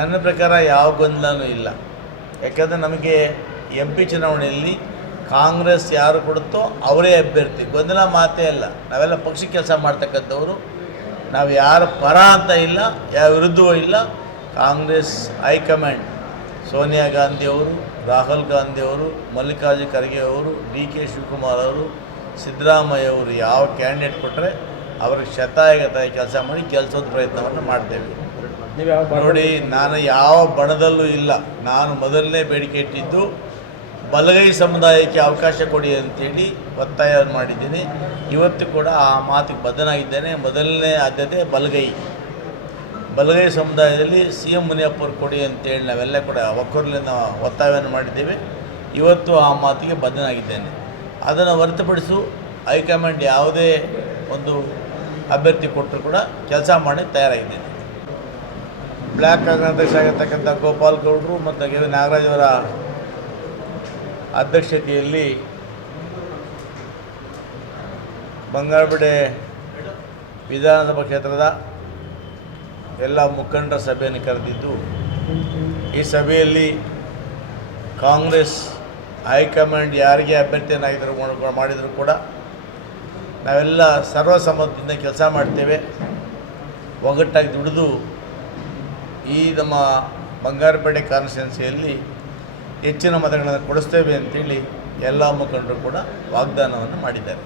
ನನ್ನ ಪ್ರಕಾರ ಯಾವ ಗೊಂದಲನೂ ಇಲ್ಲ. ಯಾಕಂದರೆ ನಮಗೆ MP ಚುನಾವಣೆಯಲ್ಲಿ ಕಾಂಗ್ರೆಸ್ ಯಾರು ಕೊಡುತ್ತೋ ಅವರೇ ಅಭ್ಯರ್ಥಿ. ಗೊಂದಲ ಮಾತೇ ಇಲ್ಲ. ನಾವೆಲ್ಲ ಪಕ್ಷಕ್ಕೆ ಕೆಲಸ ಮಾಡ್ತಕ್ಕಂಥವರು. ನಾವು ಯಾರ ಪರ ಅಂತ ಇಲ್ಲ, ಯಾವ ವಿರುದ್ಧವೂ ಇಲ್ಲ. ಕಾಂಗ್ರೆಸ್ ಹೈಕಮಾಂಡ್ ಸೋನಿಯಾ ಗಾಂಧಿ ಅವರು, ರಾಹುಲ್ ಗಾಂಧಿ ಅವರು, ಮಲ್ಲಿಕಾರ್ಜುನ ಖರ್ಗೆ ಅವರು, DK ಶಿವಕುಮಾರ್ ಅವರು, ಸಿದ್ದರಾಮಯ್ಯ ಅವರು ಯಾವ ಕ್ಯಾಂಡಿಡೇಟ್ ಕೊಟ್ಟರೆ ಅವ್ರಿಗೆ ಶತಾಯಗತಾಯ ಕೆಲಸ ಮಾಡಿ ಗೆಲ್ಲಿಸೋದು ಪ್ರಯತ್ನವನ್ನು ಮಾಡ್ತೇವೆ. ನೋಡಿ, ನಾನು ಯಾವ ಬಣದಲ್ಲೂ ಇಲ್ಲ. ನಾನು ಮೊದಲನೇ ಬೇಡಿಕೆ ಇಟ್ಟಿದ್ದು ಬಲಗೈ ಸಮುದಾಯಕ್ಕೆ ಅವಕಾಶ ಕೊಡಿ ಅಂತೇಳಿ ಒತ್ತಾಯ ಮಾಡಿದ್ದೀನಿ. ಇವತ್ತು ಕೂಡ ಆ ಮಾತಿಗೆ ಬದ್ಧನಾಗಿದ್ದೇನೆ. ಮೊದಲನೇ ಆದ್ಯತೆ ಬಲಗೈ ಸಮುದಾಯದಲ್ಲಿ CM ಮುನಿಯಪ್ಪರು ಕೊಡಿ ಅಂತೇಳಿ ನಾವೆಲ್ಲ ಕೂಡ ಒಕ್ಕೊರಲಿನ ಒತ್ತಾಯವನ್ನು ಮಾಡಿದ್ದೇವೆ. ಇವತ್ತು ಆ ಮಾತಿಗೆ ಬದ್ಧನಾಗಿದ್ದೇನೆ. ಅದನ್ನು ಹೊರತುಪಡಿಸು ಹೈಕಮಾಂಡ್ ಯಾವುದೇ ಒಂದು ಅಭ್ಯರ್ಥಿ ಕೊಟ್ಟರು ಕೂಡ ಕೆಲಸ ಮಾಡಿ ತಯಾರಾಗಿದ್ದೇನೆ. ಬ್ಲ್ಯಾಕ್ ಕಾಂಗ್ರೆಸ್ ಆಗಿರ್ತಕ್ಕಂಥ ಗೋಪಾಲ್ ಗೌಡರು ಮತ್ತು ಕೆ ನಾಗರಾಜ್ ಅವರ ಅಧ್ಯಕ್ಷತೆಯಲ್ಲಿ ಬಂಗಾರಪೇಟೆ ವಿಧಾನಸಭಾ ಕ್ಷೇತ್ರದ ಎಲ್ಲ ಮುಖಂಡರ ಸಭೆಯನ್ನು ಕರೆದಿದ್ದು, ಈ ಸಭೆಯಲ್ಲಿ ಕಾಂಗ್ರೆಸ್ ಹೈಕಮಾಂಡ್ ಯಾರಿಗೆ ಅಭ್ಯರ್ಥಿಯನ್ನಾಗಿದ್ದರು ಮಾಡಿದರೂ ಕೂಡ ನಾವೆಲ್ಲ ಸರ್ವಸಮ್ಮತದಿಂದ ಕೆಲಸ ಮಾಡ್ತೇವೆ. ಒಗ್ಗಟ್ಟಾಗಿ ದುಡಿದು ಈ ನಮ್ಮ ಬಂಗಾರಪೇಟೆ ಕಾನ್ಸ್ಟಿಟ್ಯೂನ್ಸಿಯಲ್ಲಿ ಹೆಚ್ಚಿನ ಮತಗಳನ್ನು ಕೊಡಿಸ್ತೇವೆ ಅಂತೇಳಿ ಎಲ್ಲ ಮುಖಂಡರು ಕೂಡ ವಾಗ್ದಾನವನ್ನು ಮಾಡಿದ್ದಾರೆ.